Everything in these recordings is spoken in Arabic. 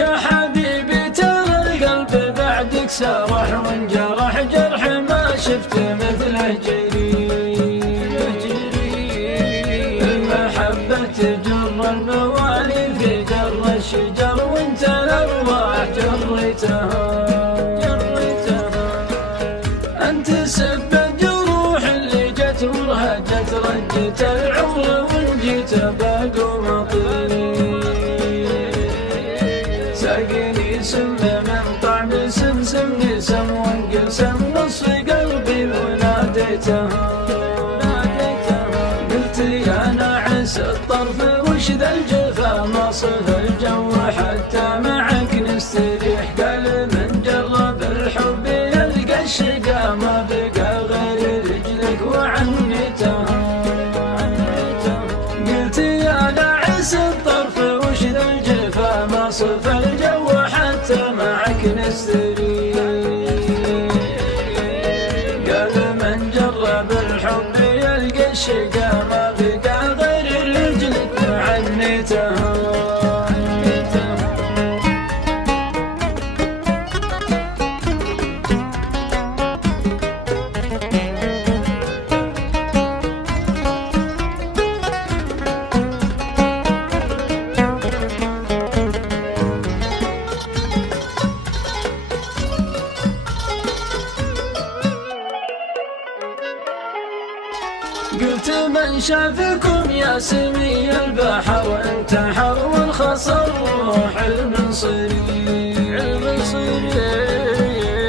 يا حبيبي ترى القلب بعدك سرح وانجرح جرح ما شفت مثله جري. المحبة تجر الموالي في جر الشجر وانت الأرواح جريتها. أنت سب الجروح اللي جت ورهجت رجت العمر ونجيت باقو مطير. ساقني سم من طعم سمني سم وانقسم نصف قلبي وناديتها. قلت يا ناعس الطرف وش ذا الجفا مصف الجو حتى معك نستريح. قال من جرب الحب يلقى الشقا ما بقى غير رجلك وعنيتها. قلت يا ناعس الطرف وش ذا الجفا مصف الجو حتى معك نستريح. قال من جرب الحب يلقى الشقا ما بقى غير رجلك وعنيتها. قلت من شافكم يا سمي البحر انتحر والخصر روح المنصري.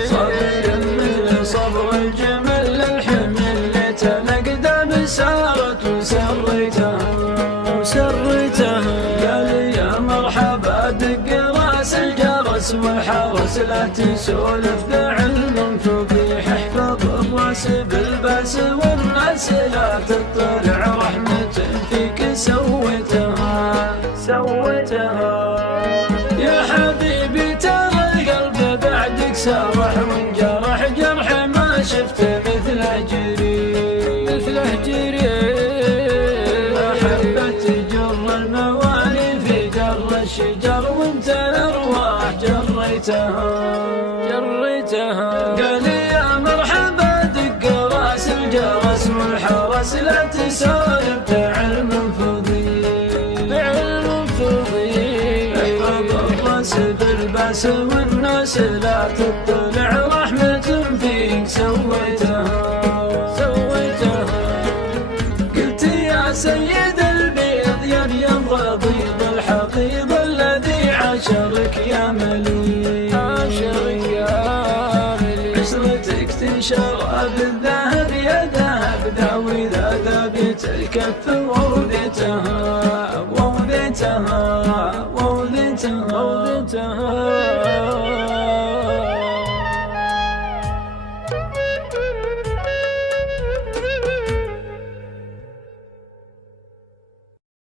صبر مثل صبر الجمل للحمل اللي تنقدم سارت وسريتها. قال يا مرحبا دق راس الجرس والحرس لا تسولف بعلم فضيح. احفظ الراس بالباس والناس لا تطلع رحمة فيك سويتها. يا حبيبي ترى القلب بعدك سرح وانجرح جرح ما شفت مثله جري. محبة تجر الموالي في جر الشجر وانت الأرواح جريتها. قال يا مرحبا دق راس الجرس والحرس لا تسولف بعلم فضيل. احفظ الراس بالباس والناس لا تطلع رحمة فيك سويتها. قلت يا سيد البيض يا رضيض الحقيض الذي عاشرك يا مليك. عشرتك تنشر بالذهب يا ذهب داوي ذا ذابت الكف ووذيتها.